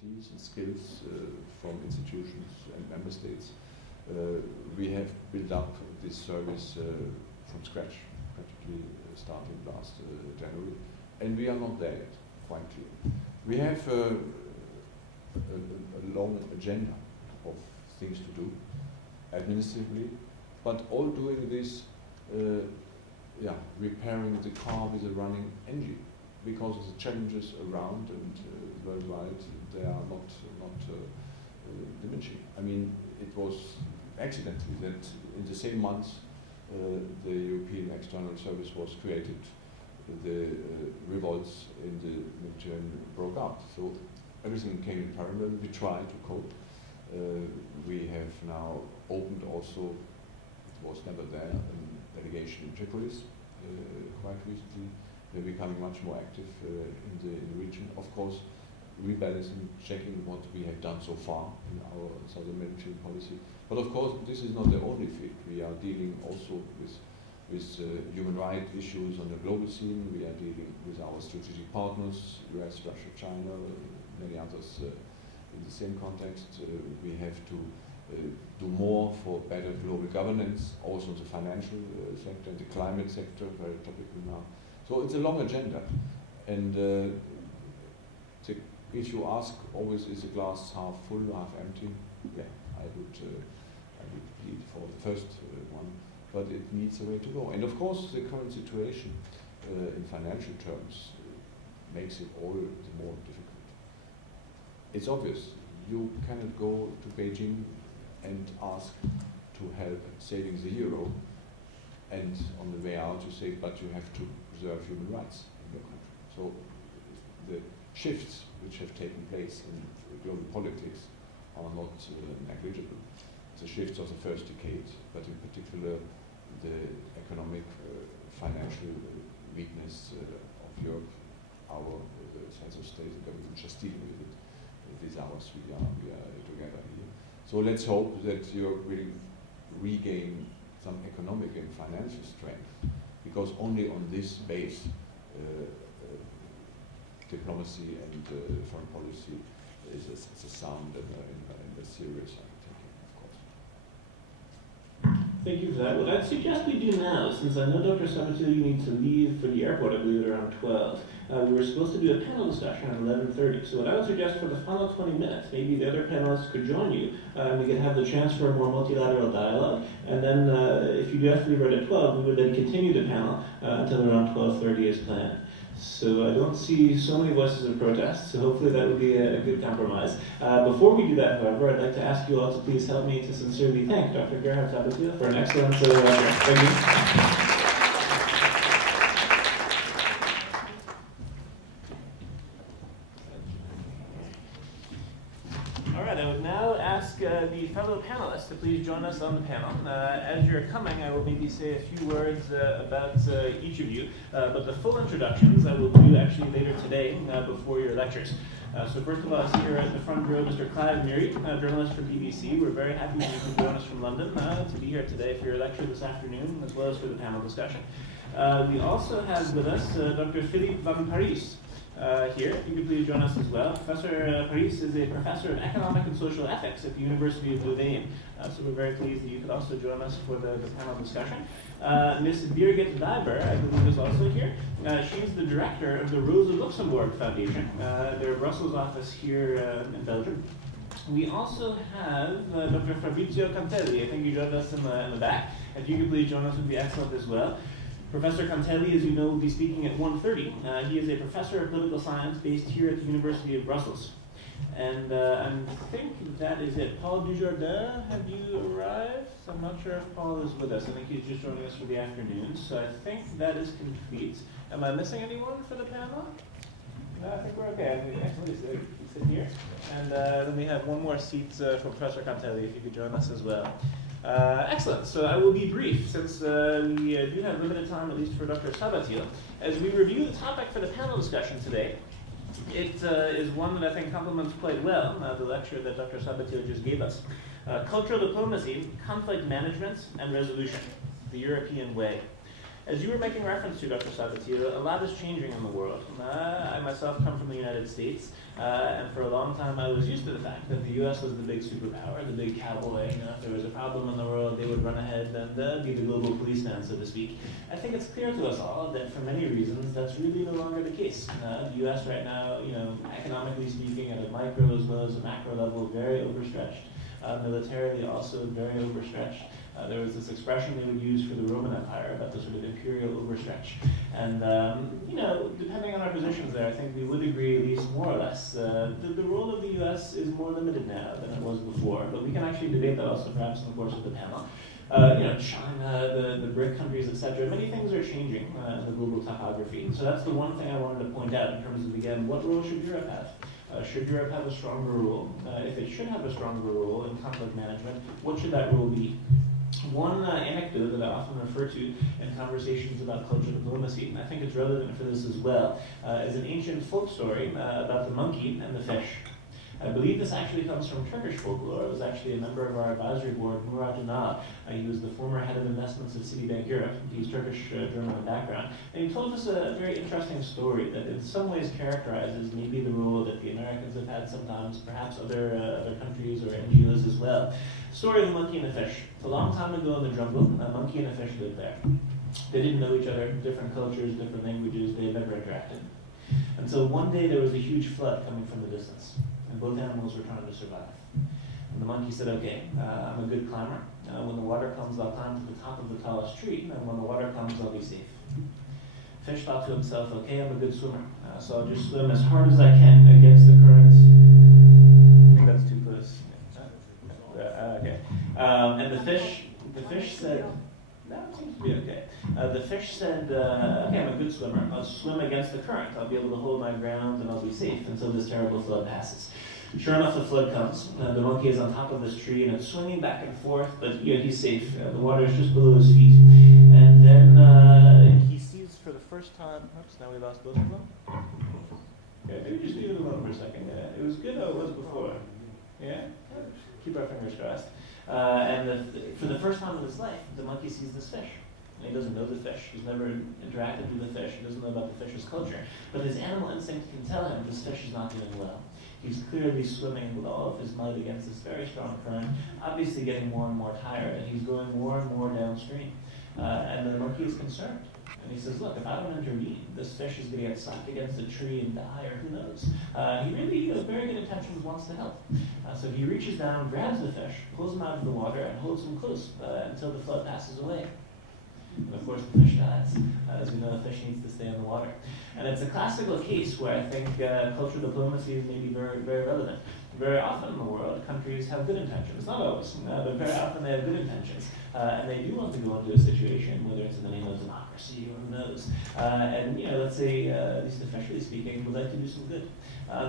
expertise and skills from institutions and member states. We have built up this service from scratch, practically starting last January, and we are not there yet, quite clear. We have a long agenda of things to do, administratively, but all doing this, repairing the car with a running engine, because of the challenges around and worldwide, they are not diminishing. I mean, it was accidentally that in the same month the European External Service was created, the revolts in the Mediterranean broke out. So everything came in parallel. We tried to cope. We have now opened also, it was never there, a delegation in Tripolis quite recently. We're becoming much more active in the region. Of course, rebalancing, checking what we have done so far in our southern Mediterranean policy. But of course, this is not the only field. We are dealing also with human rights issues on the global scene. We are dealing with our strategic partners, US, Russia, China, many others in the same context. We have to do more for better global governance, also in the financial sector and the climate sector, very topical now. So it's a long agenda, and if you ask always, is the glass half full or half empty? Yeah, I would plead for the first one, but it needs a way to go. And of course, the current situation in financial terms makes it all the more difficult. It's obvious, you cannot go to Beijing and ask to help saving the euro, and on the way out you say, but you have to preserve human rights in your country. So the shifts which have taken place in global politics are not negligible. The shifts of the first decade, but in particular the economic, financial weakness of Europe, our heads of state and government just dealing with it. It is ours, we are together here. So let's hope that Europe will regain some economic and financial strength, because only on this base diplomacy and foreign policy is a sound and a serious undertaking, of course. Thank you for that. What I'd suggest we do now, since I know Dr. Samadashvili, you need to leave for the airport, I believe, at around 12. We were supposed to do a panel discussion at 11:30. So what I would suggest for the final 20 minutes, maybe the other panelists could join you, and we could have the chance for a more multilateral dialogue. And then if you do have to leave right at 12, we would then continue the panel until around 12:30 as planned. So I don't see so many voices of protest, so hopefully that would be a good compromise. Before we do that, however, I'd like to ask you all to please help me to sincerely thank Dr. Gerhard Sabathiel for an excellent thank you. The fellow panelists to please join us on the panel. As you're coming, I will maybe say a few words about each of you, but the full introductions I will do actually later today before your lectures. So first of all, I see here at the front row Mr. Clive Myri, journalist from BBC. We're very happy that you can join us from London to be here today for your lecture this afternoon, as well as for the panel discussion. We also have with us Dr. Philippe van Parijs. Here, if you could please join us as well. Professor Parijs is a professor of economic and social ethics at the University of Dujardin. So we're very pleased that you could also join us for the panel discussion. Ms. Birgit Daiber, I believe, is also here. She's the director of the Rosa Luxemburg Foundation, their Brussels office here in Belgium. We also have Dr. Fabrizio Cantelli. I think you joined us in the back. If you could please join us, would be excellent as well. Professor Cantelli, as you know, will be speaking at 1:30. He is a professor of political science based here at the University of Brussels. And I think that is it. Paul Dujardin, have you arrived? I'm not sure if Paul is with us. I think he's just joining us for the afternoon. So I think that is complete. Am I missing anyone for the panel? No, I think we're okay. Actually, sit here. And then we have one more seat for Professor Cantelli, if you could join us as well. Excellent. So I will be brief, since we do have limited time, at least for Dr. Sabathiel. As we review the topic for the panel discussion today, it is one that I think complements quite well the lecture that Dr. Sabathiel just gave us. Cultural diplomacy, conflict management, and resolution, the European way. As you were making reference to, Dr. Sabathiel, a lot is changing in the world. I myself come from the United States. And for a long time, I was used to the fact that the U.S. was the big superpower, the big cowboy. If there was a problem in the world, they would run ahead and be the global policeman, so to speak. I think it's clear to us all that for many reasons, that's really no longer the case. The U.S. right now, economically speaking, at a micro as well as a macro level, very overstretched. Militarily, also very overstretched. There was this expression they would use for the Roman Empire about the sort of imperial overstretch. And, depending on our positions there, I think we would agree at least more or less. The role of the U.S. is more limited now than it was before, but we can actually debate that also perhaps in the course of the panel. China, the BRIC countries, etc. Many things are changing in the global topography. So that's the one thing I wanted to point out in terms of, again, what role should Europe have? Should Europe have a stronger role? If it should have a stronger role in conflict management, what should that role be? One anecdote that I often refer to in conversations about cultural diplomacy, and I think it's relevant for this as well, is an ancient folk story about the monkey and the fish. I believe this actually comes from Turkish folklore. It was actually a member of our advisory board, Murat Ünal. He was the former head of investments at Citibank Europe. He's Turkish-German in background. And he told us a very interesting story that in some ways characterizes maybe the role that the Americans have had sometimes, perhaps other countries or NGOs as well. Story of the monkey and the fish. A long time ago in the jungle, a monkey and a fish lived there. They didn't know each other, different cultures, different languages, they had never interacted. Until one day there was a huge flood coming from the distance. And both animals were trying to survive. And the monkey said, okay, I'm a good climber. When the water comes, I'll climb to the top of the tallest tree, and when the water comes, I'll be safe. Fish thought to himself, okay, I'm a good swimmer, so I'll just swim as hard as I can against the currents. I think that's too close. Okay. And the fish said, that seems to be okay. The fish said, okay, I'm a good swimmer. I'll swim against the current. I'll be able to hold my ground and I'll be safe until this terrible flood passes. Sure enough, the flood comes. The monkey is on top of this tree and it's swinging back and forth, but he's safe. The water is just below his feet. And then he sees for the first time, oops, now we lost both of them. Okay, maybe just leave it alone for a second. It was good how it was before. Yeah? Keep our fingers crossed. For the first time in his life, the monkey sees this fish. And he doesn't know the fish. He's never interacted with the fish. He doesn't know about the fish's culture. But his animal instinct can tell him this fish is not doing well. He's clearly swimming with all of his might against this very strong current, obviously getting more and more tired, and he's going more and more downstream. And the monkey is concerned. And he says, look, if I don't intervene, this fish is going to get sucked against a tree and die, or who knows. He really, with very good intentions, wants to help. So he reaches down, grabs the fish, pulls him out of the water, and holds him close until the flood passes away. And of course, the fish dies. As we know, the fish needs to stay in the water. And it's a classical case where I think cultural diplomacy is maybe very, very relevant. Very often in the world, countries have good intentions. Not always, but very often they have good intentions. And they do want to go into a situation, whether it's in the name of democracy or who knows. And let's say, at least officially speaking, would like to do some good.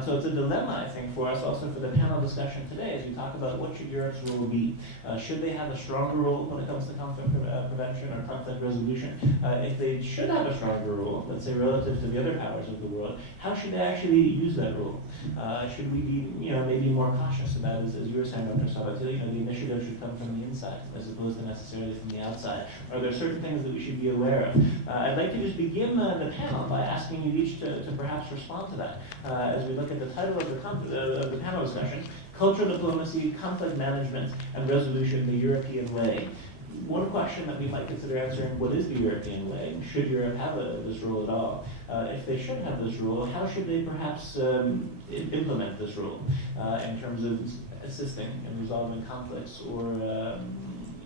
So it's a dilemma, I think, for us also for the panel discussion today as we talk about what should Europe's role be. Should they have a stronger role when it comes to conflict prevention or conflict resolution? If they should have a stronger role, let's say relative to the other powers of the world, how should they actually use that role? Should we be, maybe more cautious about, as you were saying, Dr. Sabatili, the initiative should come from the inside as opposed to necessarily from the outside. Are there certain things that we should be aware of? I'd like to just begin the panel by asking you each to perhaps respond to that as we look at the title of the panel discussion, Cultural Diplomacy, Conflict Management, and Resolution the European Way. One question that we might consider answering, what is the European way? Should Europe have this role at all? If they should have this role, how should they perhaps implement this role in terms of assisting in resolving conflicts or,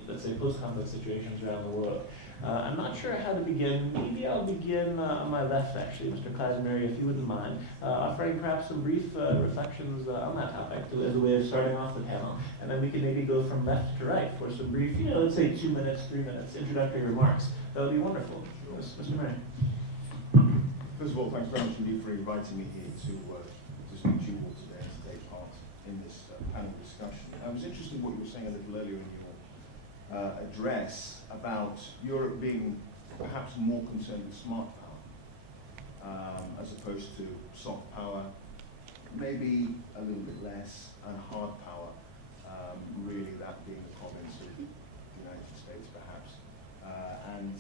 let's say, post-conflict situations around the world? I'm not sure how to begin. Maybe I'll begin on my left, actually, Mr. Clive Myri, if you wouldn't mind, offering perhaps some brief reflections on that topic as a way of starting off the panel. And then we can maybe go from left to right for some brief, let's say 2 minutes, 3 minutes, introductory remarks. That would be wonderful. Mr. Myri. First of all, thanks very much indeed for inviting me here to speak to you all today and to take part in this panel discussion. I was interested in what you were saying a little earlier in your address about Europe being perhaps more concerned with smart power as opposed to soft power, maybe a little bit less, and hard power, really that being the province of the United States perhaps, and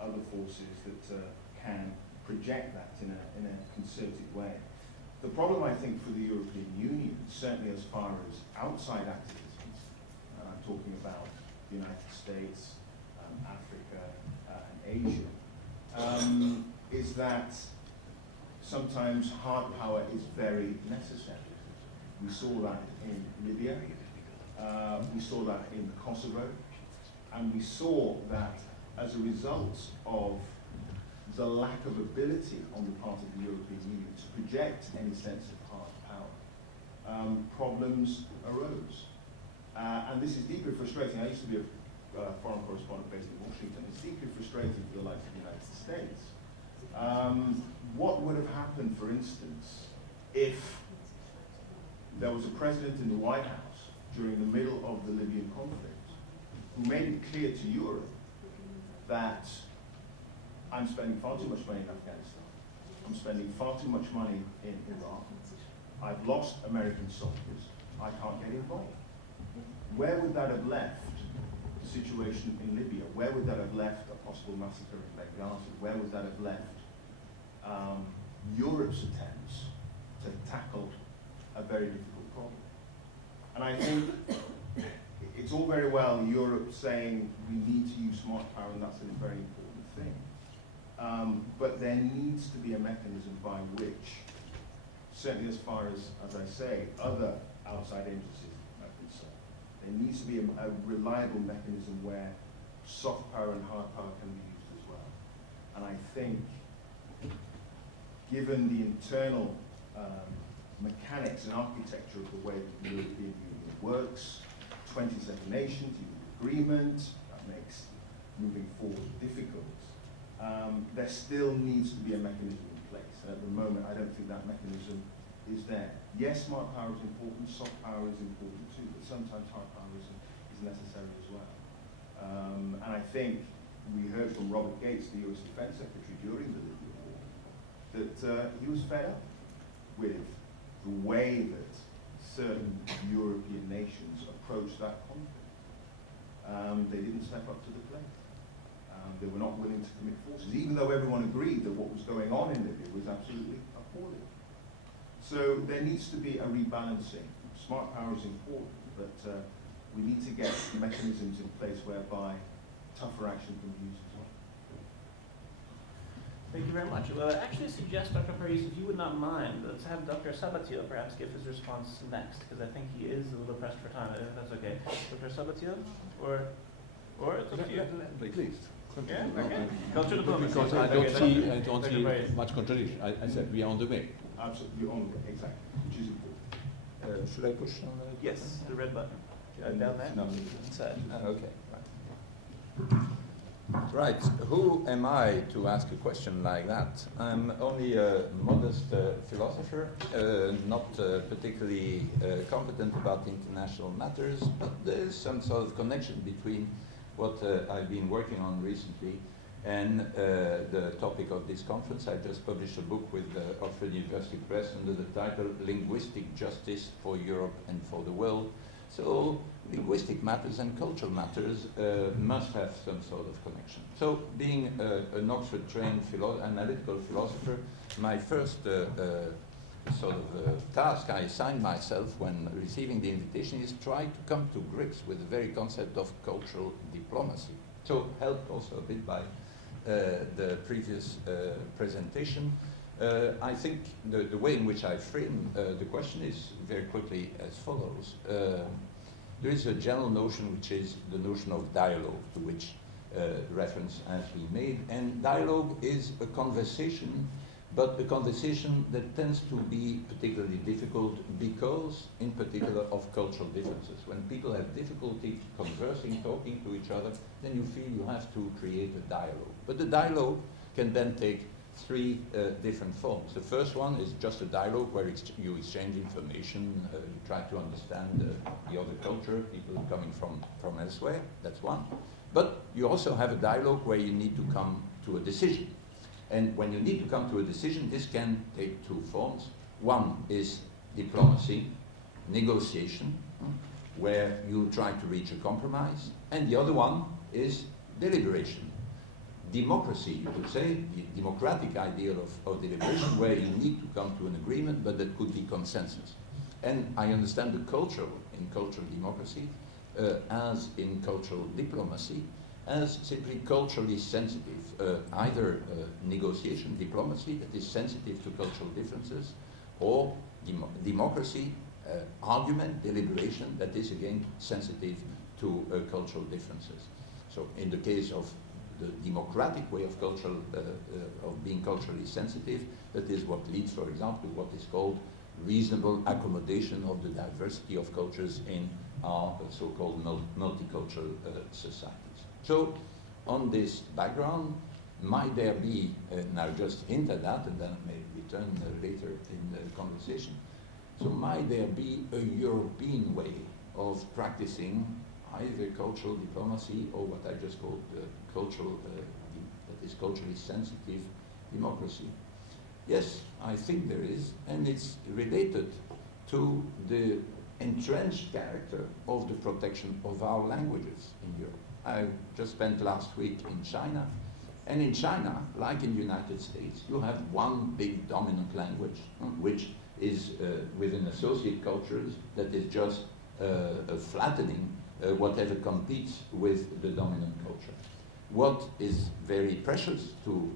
other forces that can project that in a concerted way. The problem, I think, for the European Union, certainly as far as outside activities, and I'm talking about the United States, Africa, and Asia, is that sometimes hard power is very necessary. We saw that in Libya, we saw that in Kosovo, and we saw that as a result of the lack of ability on the part of the European Union to project any sense of hard power, problems arose. And this is deeply frustrating. I used to be a foreign correspondent based in Washington. It's deeply frustrating for the likes of the United States. What would have happened, for instance, if there was a president in the White House during the middle of the Libyan conflict who made it clear to Europe that I'm spending far too much money in Afghanistan, I'm spending far too much money in Iraq, I've lost American soldiers, I can't get involved. Where would that have left the situation in Libya? Where would that have left a possible massacre in Benghazi? Where would that have left Europe's attempts to tackle a very difficult problem? And I think it's all very well Europe saying we need to use smart power, and that's a very important thing. But there needs to be a mechanism by which, certainly as far as I say, other outside agencies are concerned, there needs to be a reliable mechanism where soft power and hard power can be used as well. And I think, given the internal mechanics and architecture of the way that the European Union works, 27 nations, agreement, that makes moving forward difficult. There still needs to be a mechanism in place. And at the moment, I don't think that mechanism is there. Yes, smart power is important, soft power is important too, but sometimes hard power is necessary as well. And I think we heard from Robert Gates, the US Defense Secretary, during the Libya War, that he was fed up with the way that certain European nations approached that conflict. They didn't step up to the plate. They were not willing to commit forces, even though everyone agreed that what was going on in Libya was absolutely appalling. So there needs to be a rebalancing. Smart power is important, but we need to get mechanisms in place whereby tougher action can be used as well. Thank you very much. Well, I actually suggest, Dr. Parijs, if you would not mind, let's have Dr. Sabatiel perhaps give his response next, because I think he is a little pressed for time, if that's okay. Dr. Sabatiel? Or it's up to you. Please. Yeah, okay. Culture diplomacy. Because I don't see much contradiction. I said we are on the way. Absolutely, on the way, exactly, which is important. Should I push on the Yes, the red button. Down there? No. Inside. Okay. Right. Who am I to ask a question like that? I'm only a modest philosopher, not particularly competent about international matters, but there's some sort of connection between what I've been working on recently and the topic of this conference. I just published a book with Oxford University Press under the title Linguistic Justice for Europe and for the World. So linguistic matters and cultural matters must have some sort of connection. So being an Oxford-trained analytical philosopher, my first task I assigned myself when receiving the invitation is try to come to grips with the very concept of cultural diplomacy. So helped also a bit by the previous presentation. I think the way in which I frame the question is very quickly as follows. There is a general notion which is the notion of dialogue, to which reference has been made, and dialogue is a conversation, but a conversation that tends to be particularly difficult because, in particular, of cultural differences. When people have difficulty conversing, talking to each other, then you feel you have to create a dialogue. But the dialogue can then take three different forms. The first one is just a dialogue where you exchange information, you try to understand the other culture, people coming from elsewhere, that's one. But you also have a dialogue where you need to come to a decision. And when you need to come to a decision, this can take two forms. One is diplomacy, negotiation, where you try to reach a compromise. And the other one is deliberation, democracy, you could say, the democratic ideal of deliberation, where you need to come to an agreement, but that could be consensus. And I understand the culture in cultural democracy, as in cultural diplomacy, as simply culturally sensitive, either negotiation, diplomacy that is sensitive to cultural differences, or democracy, argument, deliberation that is again sensitive to cultural differences. So in the case of the democratic way of of being culturally sensitive, that is what leads, for example, to what is called reasonable accommodation of the diversity of cultures in our so-called multicultural societies. So on this background, might there be, and I'll just hint at that and then I may return later in the conversation, so might there be a European way of practicing either cultural diplomacy or what I just called cultural, that is culturally sensitive democracy? Yes, I think there is, and it's related to the entrenched character of the protection of our languages in Europe. I just spent last week in China, and in China, like in the United States, you have one big dominant language, which is within associate cultures that is just flattening whatever competes with the dominant culture. What is very precious to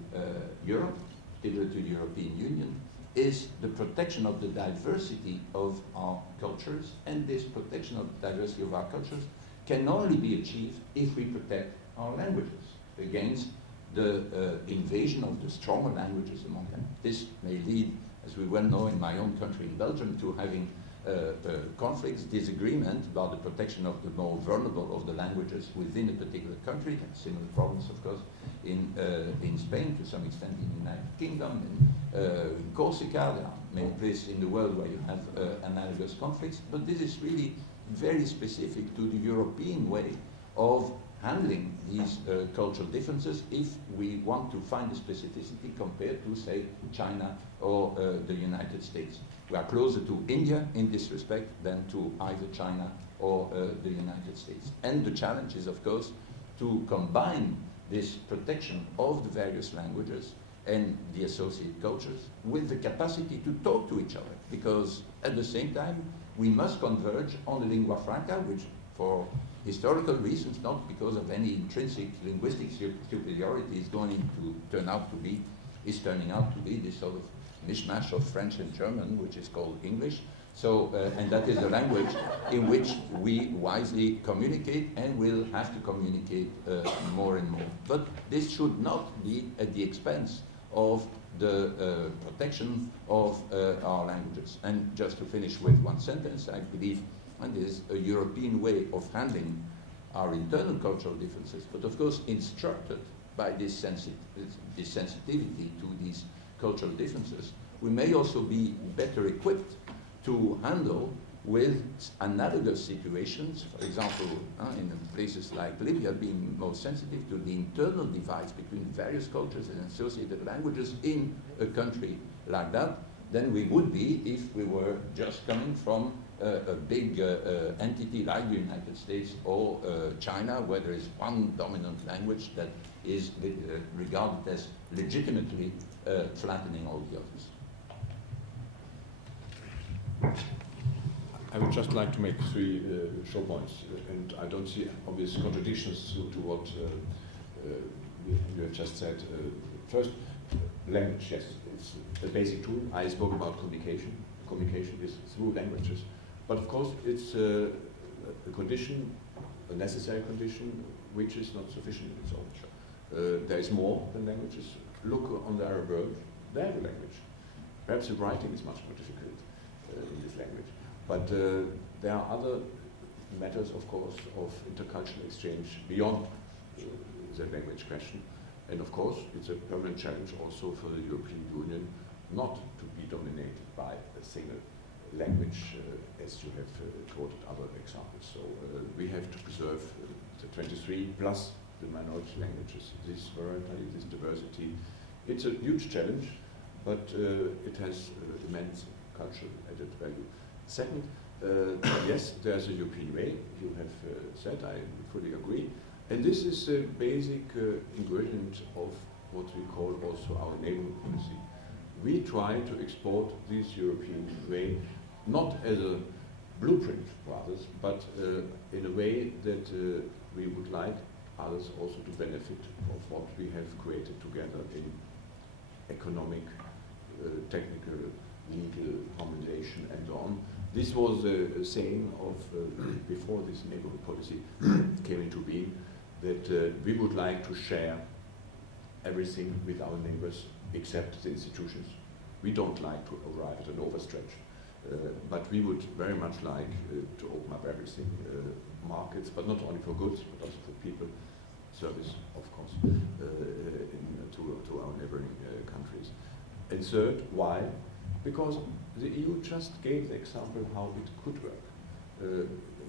Europe, particularly to the European Union, is the protection of the diversity of our cultures, and this protection of the diversity of our cultures can only be achieved if we protect our languages against the invasion of the stronger languages among them. This may lead, as we well know in my own country, in Belgium, to having conflicts, disagreement about the protection of the more vulnerable of the languages within a particular country. Similar problems, of course, in Spain, to some extent in the United Kingdom, in Corsica. There are many places in the world where you have analogous conflicts, but this is really very specific to the European way of handling these cultural differences if we want to find a specificity compared to, say, China or the United States. We are closer to India in this respect than to either China or the United States. And the challenge is, of course, to combine this protection of the various languages and the associate cultures with the capacity to talk to each other, because at the same time we must converge on the lingua franca, which for historical reasons, not because of any intrinsic linguistic superiority, is turning out to be this sort of mishmash of French and German, which is called English. So, and that is the language in which we wisely communicate and will have to communicate more and more. But this should not be at the expense of the protection of our languages. And just to finish with one sentence, I believe and is a European way of handling our internal cultural differences, but of course instructed by this sensitivity to these cultural differences, we may also be better equipped to handle with analogous situations, for example, in places like Libya, being most sensitive to the internal divides between various cultures and associated languages in a country like that, than we would be if we were just coming from a big entity like the United States or China, where there is one dominant language that is regarded as legitimately flattening all the others. I would just like to make three short points, and I don't see obvious contradictions to what you have just said. First, language, yes, it's a basic tool. I spoke about communication. Communication is through languages. But of course, it's a condition, a necessary condition, which is not sufficient in its own. There is more than languages. Look on the Arab world, they have a language. Perhaps the writing is much more difficult in this language. But there are other matters, of course, of intercultural exchange beyond the language question. And of course, it's a permanent challenge also for the European Union not to be dominated by a single language, as you have quoted other examples. So we have to preserve the 23 plus the minority languages, this variety, this diversity. It's a huge challenge, but it has immense cultural added value. Second, yes, there's a European way, you have said, I fully agree. And this is a basic ingredient of what we call also our neighborhood policy. We try to export this European way, not as a blueprint for others, but in a way that we would like others also to benefit of what we have created together in economic, technical, legal harmonization and so on. This was a saying of, before this neighborhood policy came into being, that we would like to share everything with our neighbors except the institutions. We don't like to arrive at an overstretch, but we would very much like to open up everything, markets, but not only for goods, but also for people, service, of course, to our neighboring countries. And third, why? Because the EU just gave the example how it could work.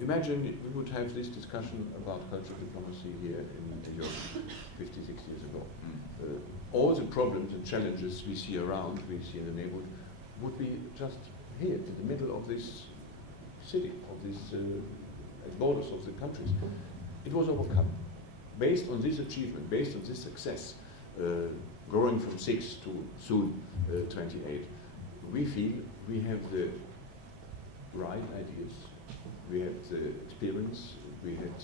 Imagine we would have this discussion about cultural diplomacy here in Europe 50, 60 years ago. All the problems and challenges we see around, we see in the neighborhood, would be just here, in the middle of this city, of these borders of the countries. It was overcome. Based on this achievement, based on this success, growing from 6 to soon 28, we feel we have the right ideas, we had the experience, we had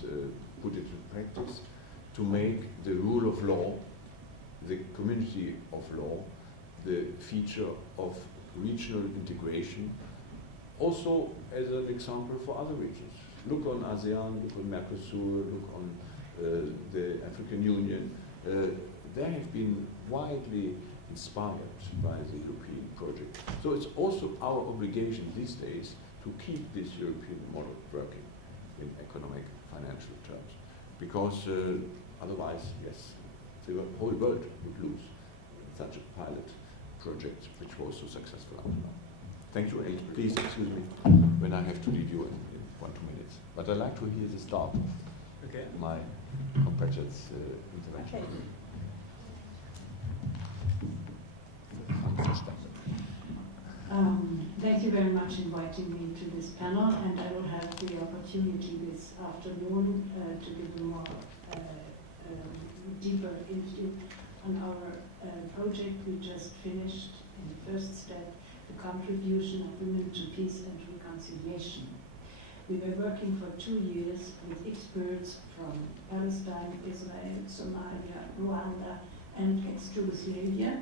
put it in practice to make the rule of law, the community of law, the feature of regional integration, also as an example for other regions. Look on ASEAN, look on Mercosur, look on the African Union. They have been widely inspired by the European project. So it's also our obligation these days to keep this European model working in economic, financial terms. Because otherwise, yes, the whole world would lose such a pilot project which was so successful up to now. Thank you, and please excuse me when I have to leave you in 1 or 2 minutes. But I'd like to hear the start of my compatriots' intervention. Thank you very much for inviting me to this panel, and I will have the opportunity this afternoon to give a more deeper interview on our project we just finished in the first step, the contribution of women to peace and reconciliation. We were working for 2 years with experts from Palestine, Israel, Somalia, Rwanda, and ex-Yugoslavia,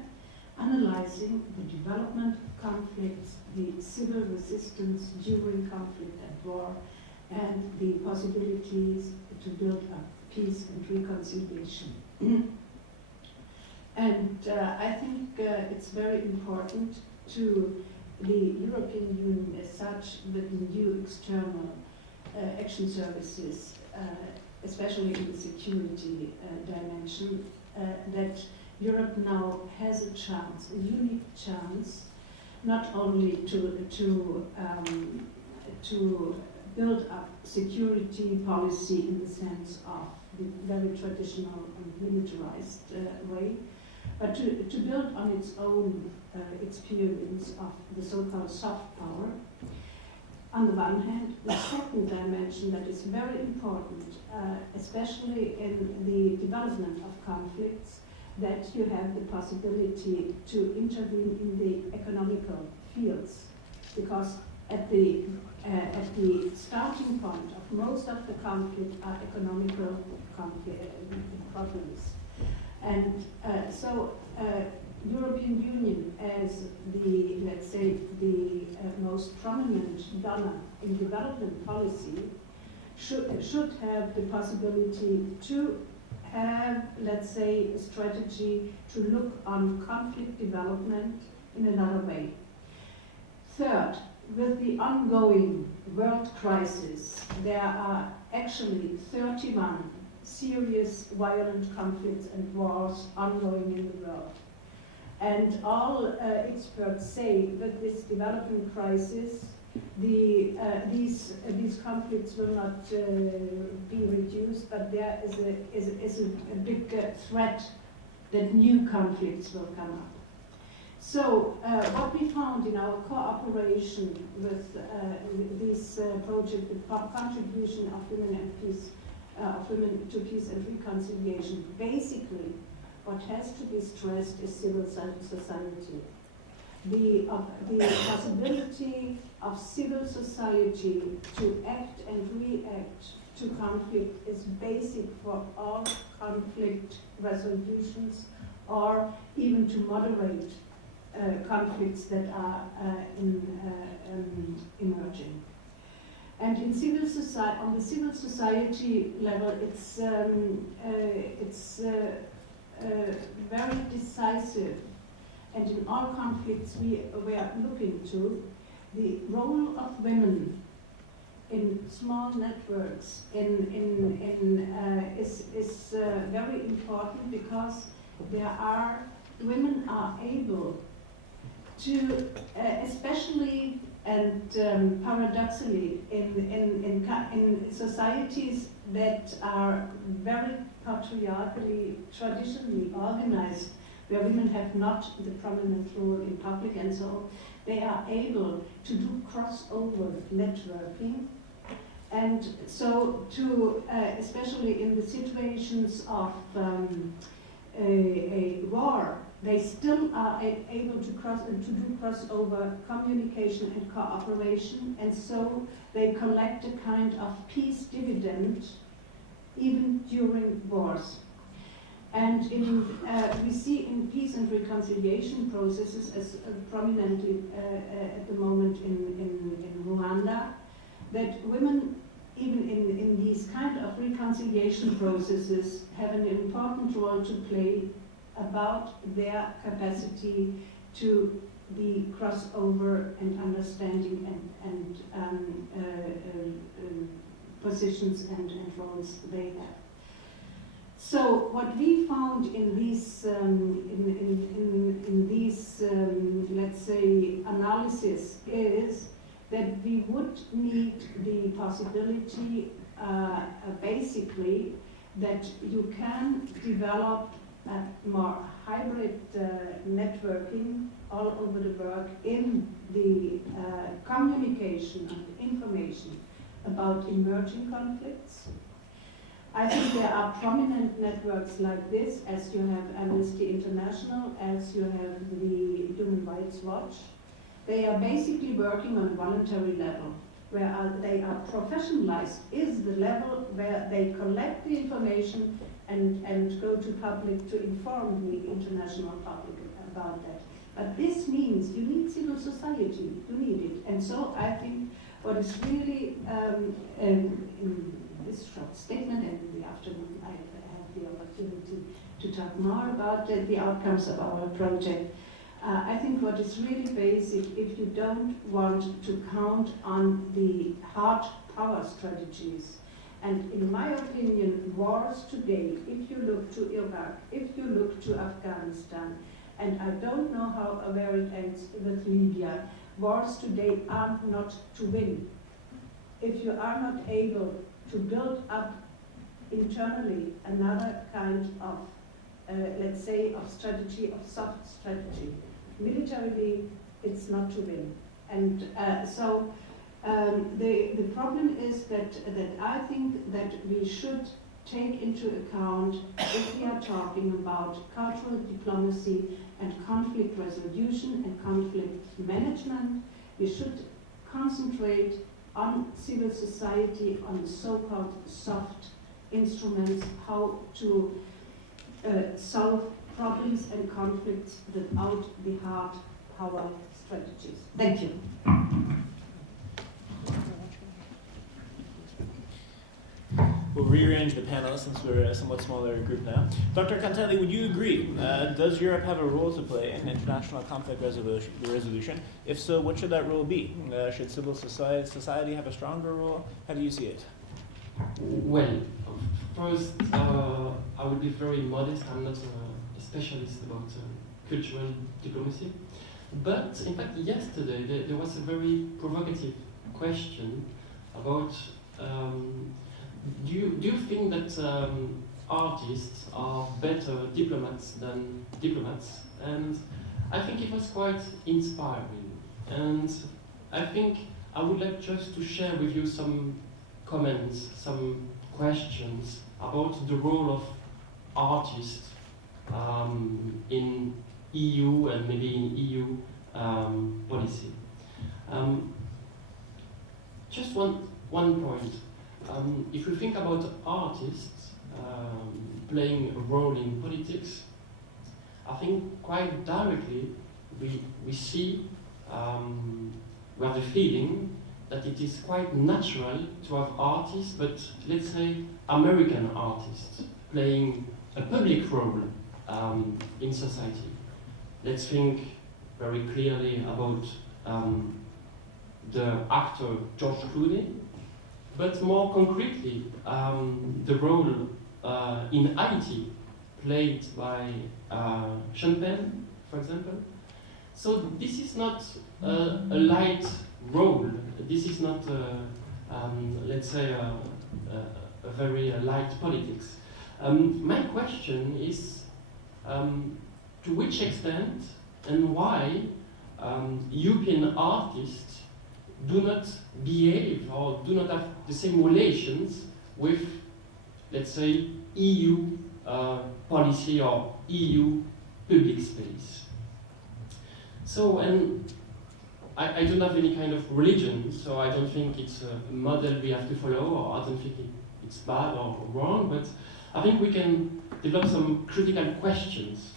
analyzing the development of conflicts, the civil resistance during conflict and war, and the possibilities to build up peace and reconciliation. And I think it's very important to the European Union as such, with new external action services, especially in the security dimension, that Europe now has a chance, a unique chance, not only to build up security policy in the sense of the very traditional and militarized way, but to build on its own experience of the so-called soft power. On the one hand, the second dimension that is very important, especially in the development of conflicts, that you have the possibility to intervene in the economical fields, because at the starting point of most of the conflict are economical problems. And so European Union as the, let's say, the most prominent donor in development policy should have the possibility to have, let's say, a strategy to look on conflict development in another way. Third, with the ongoing world crisis, there are actually 31 serious violent conflicts and wars ongoing in the world. And all experts say that this development crisis, these conflicts will not be reduced, but there is a big threat that new conflicts will come up. So what we found in our cooperation with this project, the contribution of women and peace of Women to Peace and Reconciliation, basically what has to be stressed is civil society. The possibility of civil society to act and react to conflict is basic for all conflict resolutions, or even to moderate conflicts that are emerging. And in civil society, on the civil society level, it's very decisive. And in all conflicts we are looking to, the role of women in small networks is very important, because women are able to, especially and paradoxically, in societies that are very patriarchally, traditionally organized, where women have not the prominent role in public and so on, they are able to do crossover networking. And so to, especially in the situations of a war, they still are able to do crossover communication and cooperation, and so they collect a kind of peace dividend even during wars. And we see in peace and reconciliation processes, as prominently at the moment in Rwanda, that women, even in these kind of reconciliation processes, have an important role to play about their capacity to be crossover and understanding and positions and roles they have. So what we found in these let's say analysis is that we would need the possibility basically that you can develop more hybrid networking all over the world in the communication and information about emerging conflicts. I think there are prominent networks like this, as you have Amnesty International, as you have the Human Rights Watch. They are basically working on a voluntary level. Where they are professionalized is the level where they collect the information and go to public to inform the international public about that. But this means you need civil society, you need it. And so I think what is really, in this short statement, and in the afternoon I have the opportunity to talk more about the outcomes of our project. I think what is really basic, if you don't want to count on the hard power strategies, and in my opinion, wars today, if you look to Iraq, if you look to Afghanistan, and I don't know where it ends with Libya, wars today are not to win. If you are not able to build up internally another kind of, let's say, of strategy, of soft strategy, militarily, it's not to win. And so the problem is that I think that we should take into account, if we are talking about cultural diplomacy and conflict resolution and conflict management, we should concentrate on civil society, on so-called soft instruments, how to solve problems and conflicts without the hard power strategies. Thank you. We'll rearrange the panel since we're a somewhat smaller group now. Dr. Cantelli, would you agree? Does Europe have a role to play in international conflict resolution? If so, what should that role be? Should civil society have a stronger role? How do you see it? Well, first, I would be very modest. I'm not a specialist about cultural diplomacy. But in fact, yesterday there was a very provocative question about do you think that artists are better diplomats than diplomats? And I think it was quite inspiring. And I think I would like just to share with you some comments, some questions about the role of artists in EU and maybe in EU policy. Just one point. If we think about artists playing a role in politics, I think quite directly we see, we have the feeling that it is quite natural to have artists, but let's say American artists, playing a public role in society. Let's think very clearly about the actor George Clooney, but more concretely, the role in Haiti played by Sean Penn, for example. So this is not a light role. This is not, let's say, a very light politics. My question is, to which extent and why European artists do not behave or do not have the same relations with, let's say, EU policy or EU public space. So, and I don't have any kind of religion, so I don't think it's a model we have to follow, or I don't think it's bad or wrong, but I think we can develop some critical questions.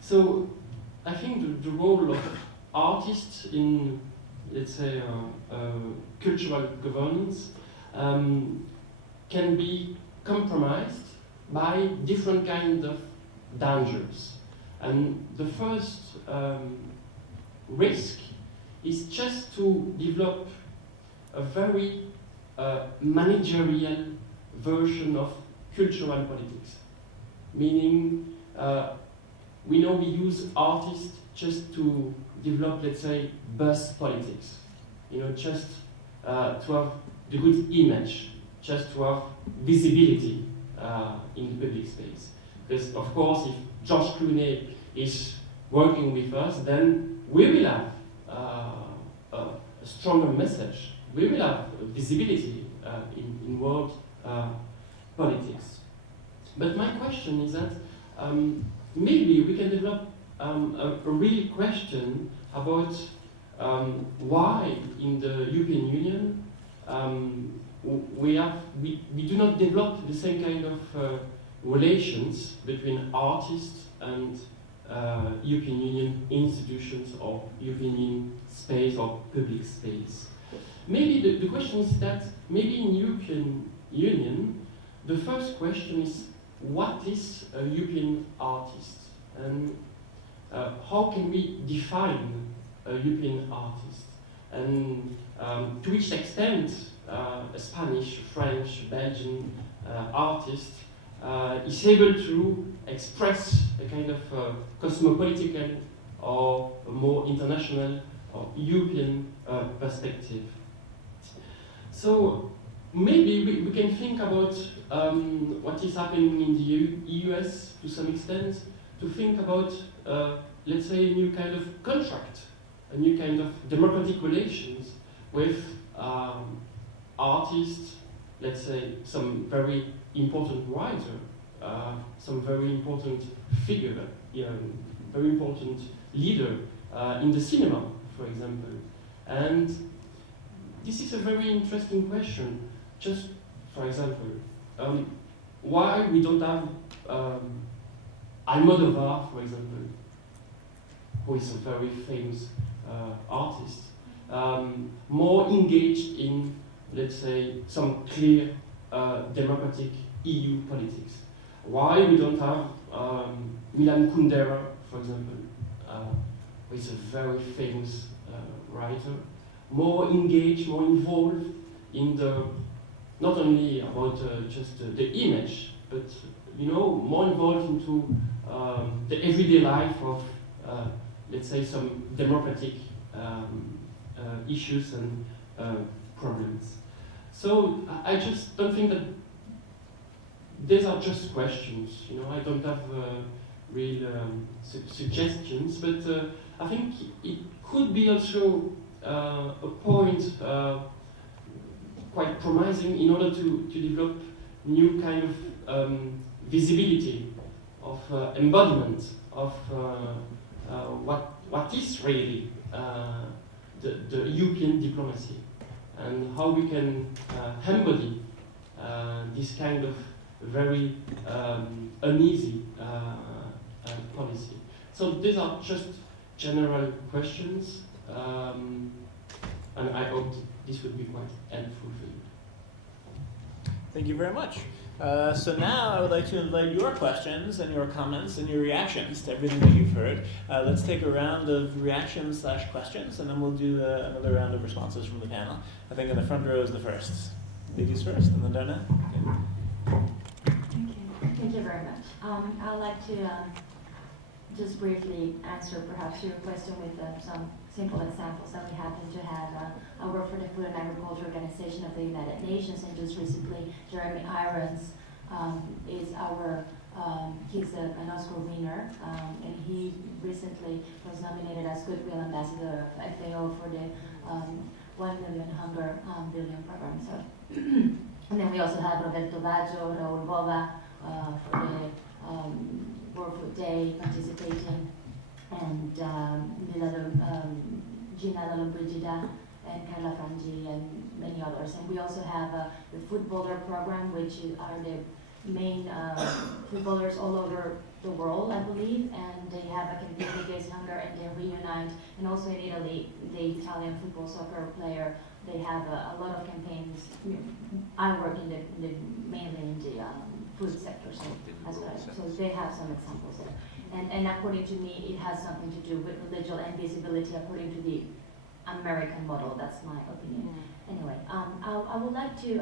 So I think the role of artists in, let's say, cultural governance can be compromised by different kinds of dangers. And the first risk is just to develop a very managerial version of cultural politics. Meaning, we know we use artists just to develop, let's say, buzz politics. You know, just to have the good image, just to have visibility in the public space. Because, of course, if George Clooney is working with us, then we will have a stronger message. We will have visibility in world politics. But my question is that maybe we can develop a real question about why in the European Union we do not develop the same kind of relations between artists and European Union institutions or European Union space or public space. Maybe the question is that maybe in European Union the first question is what is a European artist, and how can we define a European artist, and to which extent a Spanish, French, Belgian artist is able to express a kind of cosmopolitan or a more international or European perspective. So maybe we can think about what is happening in the US to some extent, to think about, let's say, a new kind of contract, a new kind of democratic relations with artists, let's say, some very important writer, some very important figure, very important leader in the cinema, for example. And this is a very interesting question. Just, for example, why we don't have Almodovar, for example, who is a very famous artist, more engaged in, let's say, some clear democratic EU politics. Why we don't have Milan Kundera, for example, who is a very famous writer, more engaged, more involved in the, not only about just the image, but more involved into the everyday life of, let's say, some democratic issues and problems. So I just don't think that these are just questions. I don't have real suggestions, but I think it could be also a point quite promising in order to develop new kind of visibility, of embodiment of what is really the European diplomacy, and how we can embody this kind of very uneasy policy. So these are just general questions, and I hope this would be quite helpful for you. Thank you very much. So now I would like to invite your questions and your comments and your reactions to everything that you've heard. Let's take a round of reactions/questions, and then we'll do another round of responses from the panel. I think in the front row is the first. Ladies first, and then Donna. Okay. Thank you very much. I'd like to just briefly answer perhaps your question with some simple examples that we happen to have. I work for the Food and Agriculture Organization of the United Nations, and just recently Jeremy Irons is our, he's an Oscar winner, and he recently was nominated as Goodwill Ambassador of FAO for the 1 Million Hunger Billion program. So, and then we also have Roberto Baggio, Raul Bova for the World Food Day participating, and Gina Lollobrigida and Carla Frangi and many others. And we also have the footballer program, which are the main footballers all over the world, I believe, and they have a campaign against hunger, and they reunite. And also in Italy, the Italian football soccer player, they have a lot of campaigns. I work in the mainly in the food sector, so as well. So they have some examples there. And according to me, it has something to do with religion and visibility according to the American model. That's my opinion. Anyway, I would like to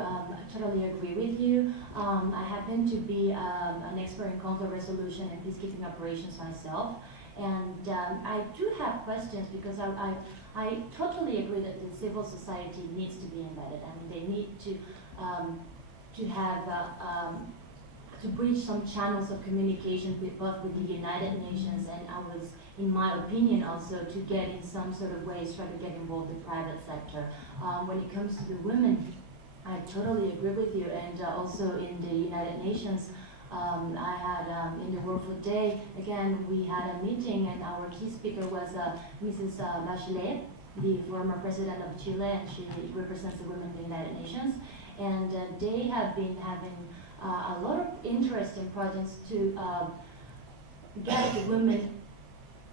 totally agree with you. I happen to be an expert in conflict resolution and peacekeeping operations myself. And I do have questions because I totally agree that the civil society needs to be embedded, and they need to have to breach some channels of communication with both with the United Nations, and I was, in my opinion, also to get in some sort of ways try to get involved in the private sector. When it comes to the women, I totally agree with you, and also in the United Nations, I had in the World Food Day, again, we had a meeting, and our key speaker was Mrs. Bachelet, the former president of Chile, and she represents the women in the United Nations, and they have been having a lot of interesting projects to get the women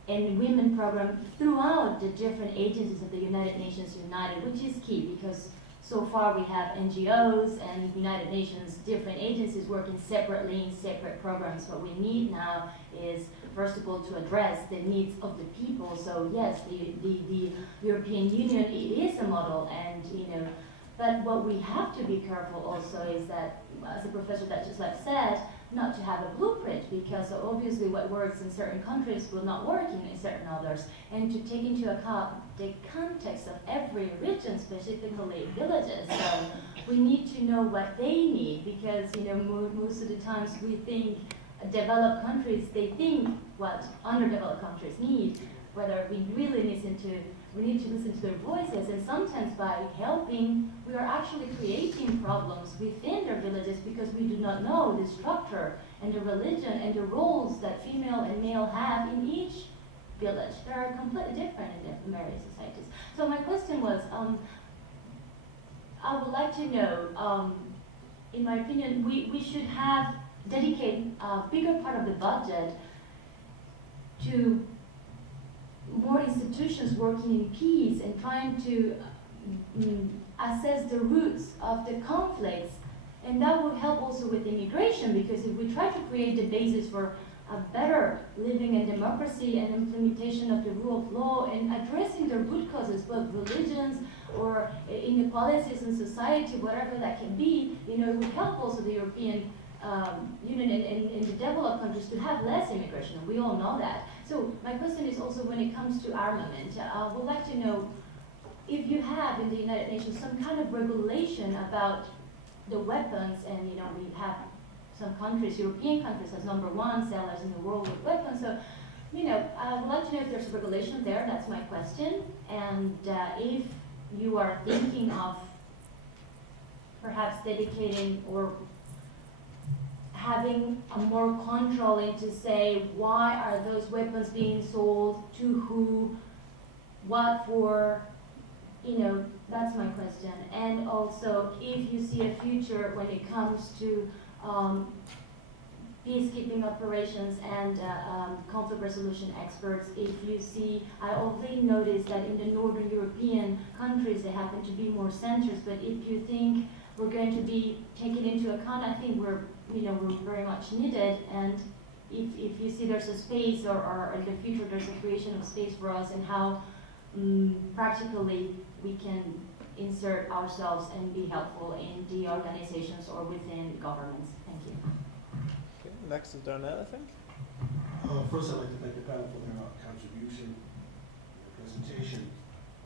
and women program throughout the different agencies of the United Nations United, which is key because so far we have NGOs and United Nations different agencies working separately in separate programs. What we need now is, first of all, to address the needs of the people. So yes, the European Union, it is a model, and but what we have to be careful also is that, as the professor that just said, not to have a blueprint, because obviously what works in certain countries will not work in certain others, and to take into account the context of every region, specifically villages. So we need to know what they need, because most of the times we think developed countries, they think what underdeveloped countries need, whether we really need to listen to their voices, and sometimes by helping, we are actually creating problems within their villages because we do not know the structure and the religion and the roles that female and male have in each village. They are completely different in the various societies. So my question was, I would like to know, in my opinion, we should dedicate a bigger part of the budget to more institutions working in peace and trying to assess the roots of the conflicts. And that would help also with immigration, because if we try to create the basis for a better living and democracy and implementation of the rule of law and addressing the root causes, both religions or inequalities in society, whatever that can be, it would help also the European Union and the developed countries to have less immigration, and we all know that. So my question is also when it comes to armament, I would like to know if you have in the United Nations some kind of regulation about the weapons, and we have some countries, European countries, as #1 sellers in the world with weapons. So, I would like to know if there's a regulation there. That's my question. And if you are thinking of perhaps dedicating or having a more control into say why are those weapons being sold, to who, what for, you know, that's my question. And also, if you see a future when it comes to peacekeeping operations and conflict resolution experts, if you see, I already noticed that in the Northern European countries, they happen to be more centers, but if you think we're going to be taken into account, I think we're very much needed, and if you see there's a space or in the future there's a creation of space for us and how practically we can insert ourselves and be helpful in the organizations or within governments. Thank you. Okay, next is Darnell, I think. First, I'd like to thank the panel for their contribution, their presentation.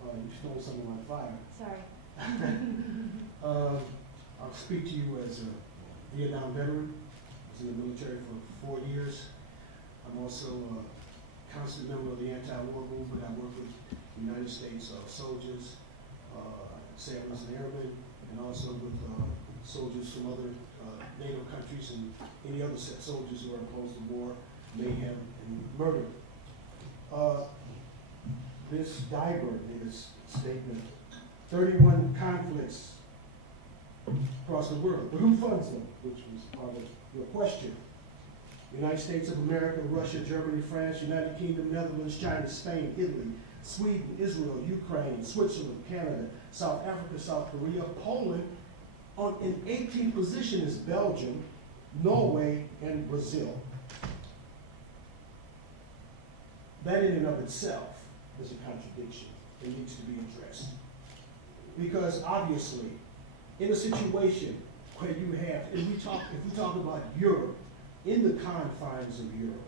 You stole some of my fire. Sorry. I'll speak to you as a Vietnam veteran. I was in the military for 4 years. I'm also a constant member of the anti-war movement. I work with United States soldiers, sailors and airmen, and also with soldiers from other NATO countries and any other soldiers who are opposed to war, mayhem, and murder. Ms. Daiber made a statement, 31 conflicts across the world, but who funds them, which was part of your question. United States of America, Russia, Germany, France, United Kingdom, Netherlands, China, Spain, Italy, Sweden, Israel, Ukraine, Switzerland, Canada, South Africa, South Korea, Poland. In 18th position is Belgium, Norway, and Brazil. That in and of itself is a contradiction that needs to be addressed. Because obviously, in a situation where you have, if we talk about Europe, in the confines of Europe,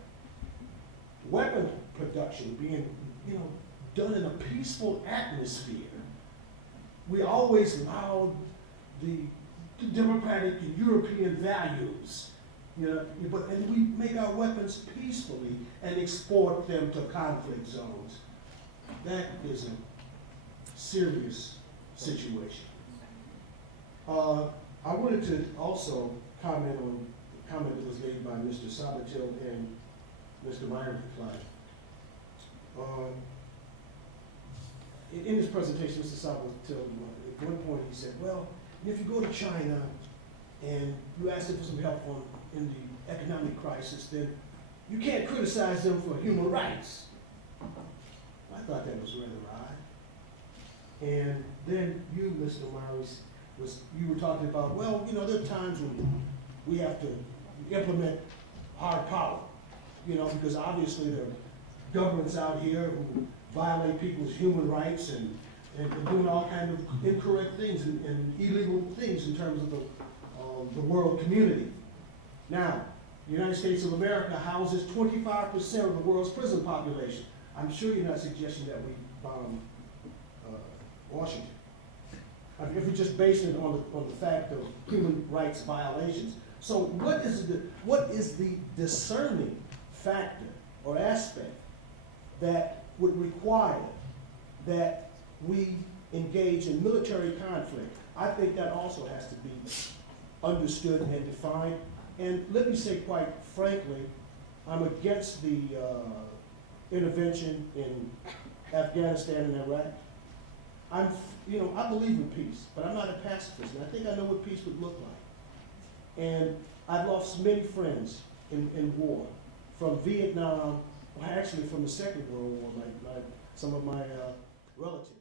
weapon production being, done in a peaceful atmosphere, we always allowed the democratic and European values, and we make our weapons peacefully and export them to conflict zones. That is a serious situation. I wanted to also comment on the comment that was made by Mr. Sabatil and Mr. Myri. In his presentation, Mr. Sabatil, at one point he said, well, if you go to China and you ask them for some help in the economic crisis, then you can't criticize them for human rights. I thought that was rather odd. And then you, Mr. Myri, you were talking about, well, there are times when we have to implement hard power, because obviously there are governments out here who violate people's human rights and doing all kinds of incorrect things and illegal things in terms of the world community. Now, the United States of America houses 25% of the world's prison population. I'm sure you're not suggesting that we bomb Washington. If we're just basing it on the fact of human rights violations. So what is the discerning factor or aspect that would require that we engage in military conflict? I think that also has to be understood and defined. And let me say quite frankly, I'm against the intervention in Afghanistan and Iraq. I believe in peace, but I'm not a pacifist, and I think I know what peace would look like. And I've lost many friends in war, from Vietnam, actually from the Second World War, some of my relatives.